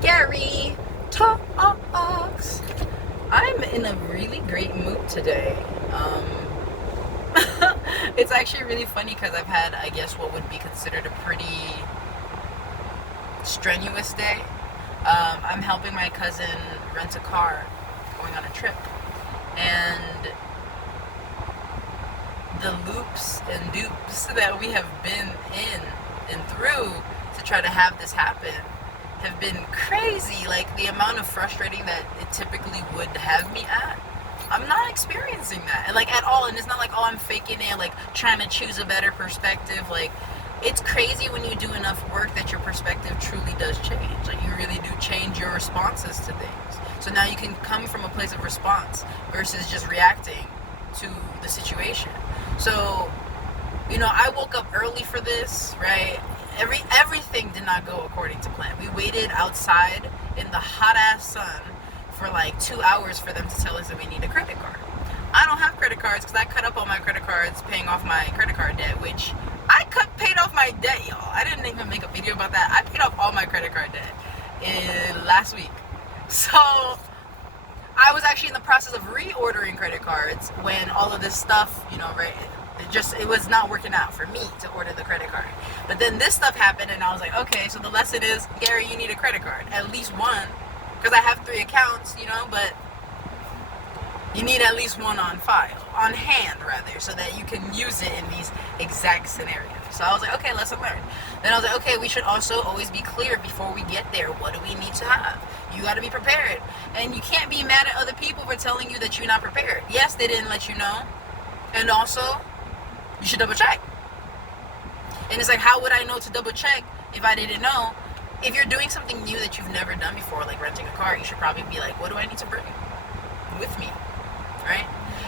GariTalks. I'm in a really great mood today. It's actually really funny because I've had, I guess, what would be considered a pretty strenuous day. I'm helping my cousin rent a car going on a trip. And the loops and dupes that we have been in and through to try to have this happen have been crazy. Like, the amount of frustrating that it typically would have me at, I'm not experiencing that, and like, at all. And it's not like, oh, I'm faking it, like trying to choose a better perspective. Like, it's crazy when you do enough work that your perspective truly does change. Like, you really do change your responses to things. So now you can come from a place of response versus just reacting to the situation. So, I woke up early for this, right? Everything did not go according to plan. We waited outside in the hot ass sun for like 2 hours for them to tell us that we need a credit card. I don't have credit cards because I cut up all my credit cards paying off my credit card debt, which paid off my debt, y'all. I didn't even make a video about that. I paid off all my credit card debt last week. So I was actually in the process of reordering credit cards when all of this stuff, right, it was not working out for me to order the credit card. But then this stuff happened, and I was like, okay, so the lesson is, Gary, you need a credit card, at least one, because I have 3 accounts, but you need at least one on hand rather, so that you can use it in these exact scenarios. So I was like, okay, lesson learned. Then I was like, okay, we should also always be clear before we get there. What do we need to have? You got to be prepared. And you can't be mad at other people for telling you that you're not prepared. Yes, they didn't let you know. And also, you should double check. And it's like, how would I know to double check if I didn't know? If you're doing something new that you've never done before, like renting a car, you should probably be like, what do I need to bring with me? Right?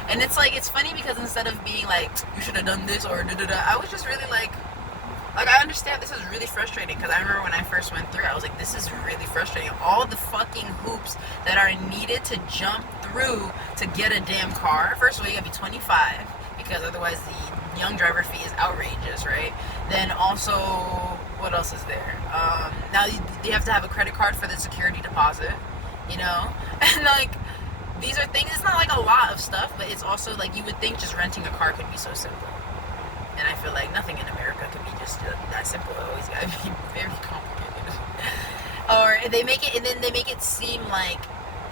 And it's like, it's funny because instead of being like, you should have done this or da-da-da, I was just really like, I understand this is really frustrating, because I remember when I first went through, I was like, this is really frustrating. All the fucking hoops that are needed to jump through to get a damn car. First of all, you gotta be 25, because otherwise the young driver fee is outrageous, right? Then also, what else is there? Now you have to have a credit card for the security deposit, and like, these are things, it's not like a lot of stuff, but it's also like, you would think just renting a car could be so simple. And I feel like nothing in America can be just that simple. It always gotta be very complicated. Or they make it seem like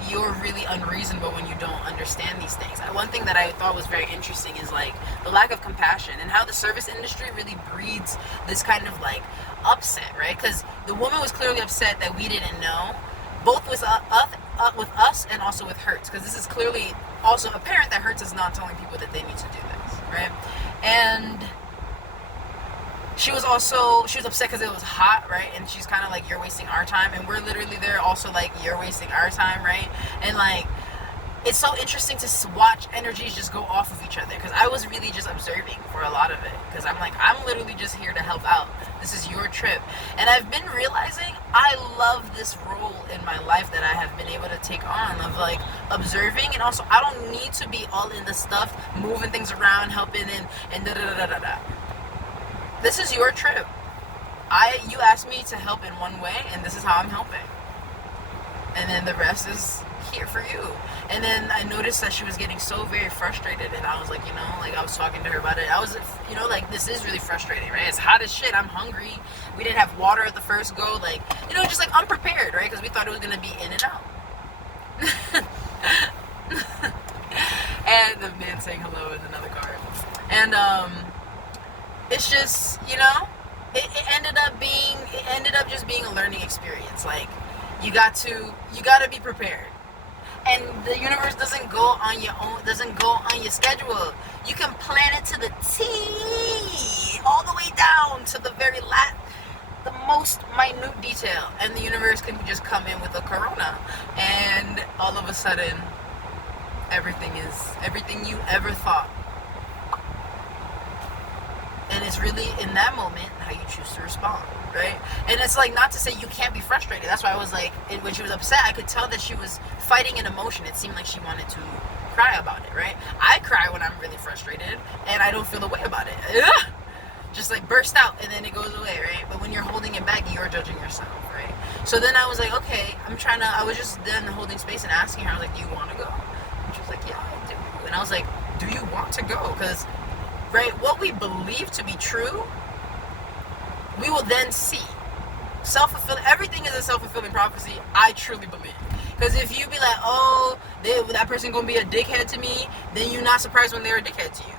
you're really unreasonable when you don't understand these things. One thing that I thought was very interesting is like the lack of compassion, and how the service industry really breeds this kind of like upset, right? Because the woman was clearly upset that we didn't know, both with us and also with Hertz, because this is clearly also apparent that Hertz is not telling people that they need to do this, right? And she was upset because it was hot, right? And she's kind of like, you're wasting our time, and we're literally there also like, you're wasting our time, right? And like, it's so interesting to watch energies just go off of each other, because I was really just observing for a lot of it, because I'm like, I'm literally just here to help out. This is your trip. And I've been realizing I love this role in my life that I have been able to take on, of like observing, and also I don't need to be all in the stuff, moving things around, helping, and da da da da da. This is your trip. You asked me to help in one way, and this is how I'm helping. And then the rest is here for you. And then I noticed that she was getting so very frustrated, and I was like, I was talking to her about it. I was, like, this is really frustrating, right? It's hot as shit. I'm hungry. We didn't have water at the first go. Like, just like unprepared, right? Because we thought it was going to be in and out. And the man saying hello in another car. And, it's just, it ended up just being a learning experience. Like, you got to be prepared. And the universe doesn't go on your schedule. You can plan it to the T, all the way down to the very the most minute detail, and the universe can just come in with a corona, and all of a sudden, everything you ever thought. And it's really in that moment how you choose to respond, right? And it's like, not to say you can't be frustrated. That's why I was like, when she was upset, I could tell that she was fighting an emotion. It seemed like she wanted to cry about it, right? I cry when I'm really frustrated, and I don't feel a way about it. Just like burst out, and then it goes away, right? But when you're holding it back, you're judging yourself, right? So then I was like, okay, I was just then holding space and asking her, I was like, do you want to go? And she was like, yeah, I do. And I was like, do you want to go? Because, right, what we believe to be true, we will then see. Self-fulfilling, everything is a self-fulfilling prophecy, I truly believe. Because if you be like, oh, that person gonna be a dickhead to me, then you're not surprised when they're a dickhead to you.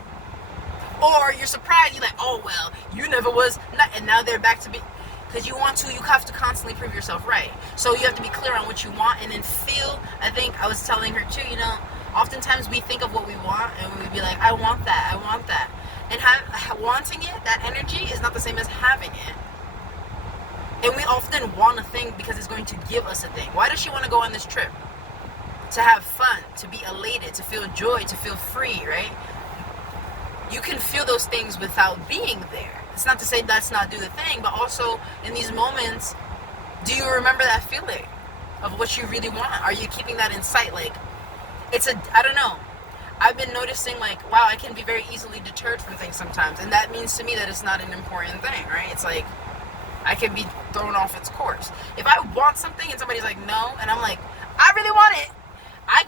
Or you're surprised, you're like, oh, well, you never was, and now they're back to be, because you have to constantly prove yourself right. So you have to be clear on what you want, and then feel, I think I was telling her too, oftentimes we think of what we want, and we would be like, I want that. And wanting it, that energy, is not the same as having it. And we often want a thing because it's going to give us a thing. Why does she want to go on this trip? To have fun, to be elated, to feel joy, to feel free, right? You can feel those things without being there. It's not to say let's not do the thing, but also in these moments, do you remember that feeling of what you really want? Are you keeping that in sight? Like, I don't know. I've been noticing, like, wow, I can be very easily deterred from things sometimes. And that means to me that it's not an important thing, right? It's like, I can be thrown off its course. If I want something and somebody's like, no, and I'm like, I really want it, I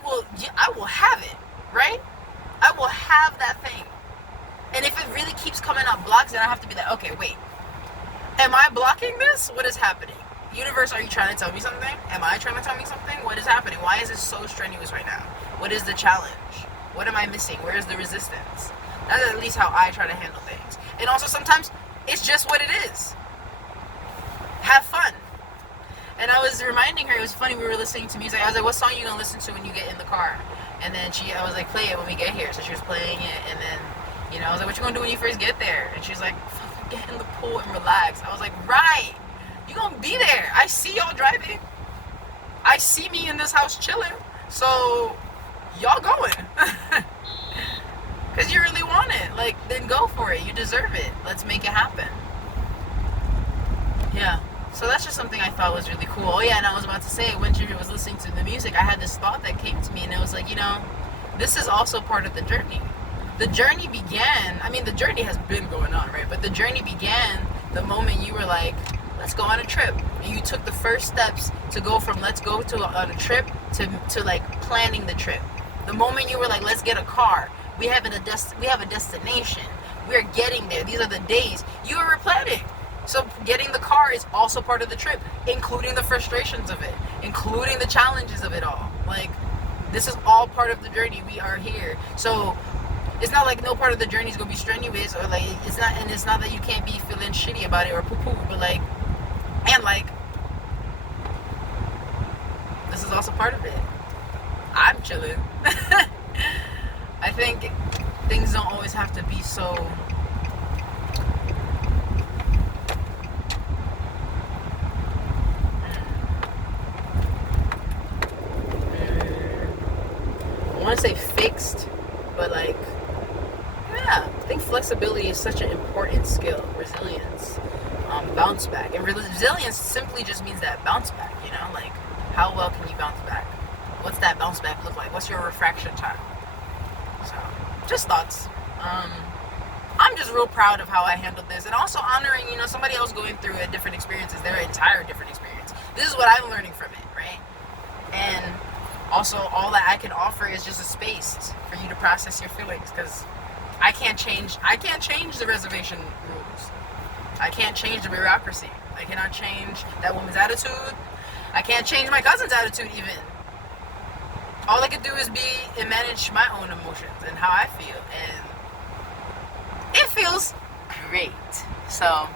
will have it, right? I will have that thing. And if it really keeps coming up blocks, then I have to be like, okay, wait. Am I blocking this? What is happening? Universe, are you trying to tell me something? Am I trying to tell me something? What is happening? Why is this so strenuous right now? What is the challenge? What am I missing? Where is the resistance? That's at least how I try to handle things. And also sometimes it's just what it is. Have fun. And I was reminding her, it was funny, we were listening to music. I was like, what song are you going to listen to when you get in the car? And then I was like, play it when we get here. So she was playing it, and then, I was like, what you going to do when you first get there? And she's like, get in the pool and relax. I was like, right. You going to be there. I see y'all driving. I see me in this house chilling. So, y'all going. Because you really want it. Like, then go for it. You deserve it. Let's make it happen. Yeah. So that's just something I thought was really cool. Oh yeah, and I was about to say, when Jimmy was listening to the music, I had this thought that came to me, and it was like, this is also part of the journey. The journey began, the journey has been going on, right? But the journey began the moment you were like, let's go on a trip. And you took the first steps to go from let's go on a trip to like planning the trip. The moment you were like, let's get a car. We have a destination. We're getting there. These are the days. You were planning. So getting the car is also part of the trip, including the frustrations of it, including the challenges of it all. Like, this is all part of the journey. We are here. So it's not like no part of the journey is going to be strenuous, or like, it's not that you can't be feeling shitty about it or poo-poo, but like, this is also part of it. I'm chilling. I think things don't always have to be so... I want to say fixed, but like, yeah, I think flexibility is such an important skill. Resilience, bounce back, and resilience simply just means that bounce back. Like, how well can you bounce back? What's that bounce back look like? What's your refraction time? So, just thoughts. I'm just real proud of how I handled this, and also honoring, somebody else going through a different experiences, their entire different experience. This is what I'm learning from it, right? And also, all that I can offer is just a space for you to process your feelings, because I can't change the reservation rules. I can't change the bureaucracy. I cannot change that woman's attitude. I can't change my cousin's attitude even. All I can do is be and manage my own emotions and how I feel, and it feels great. So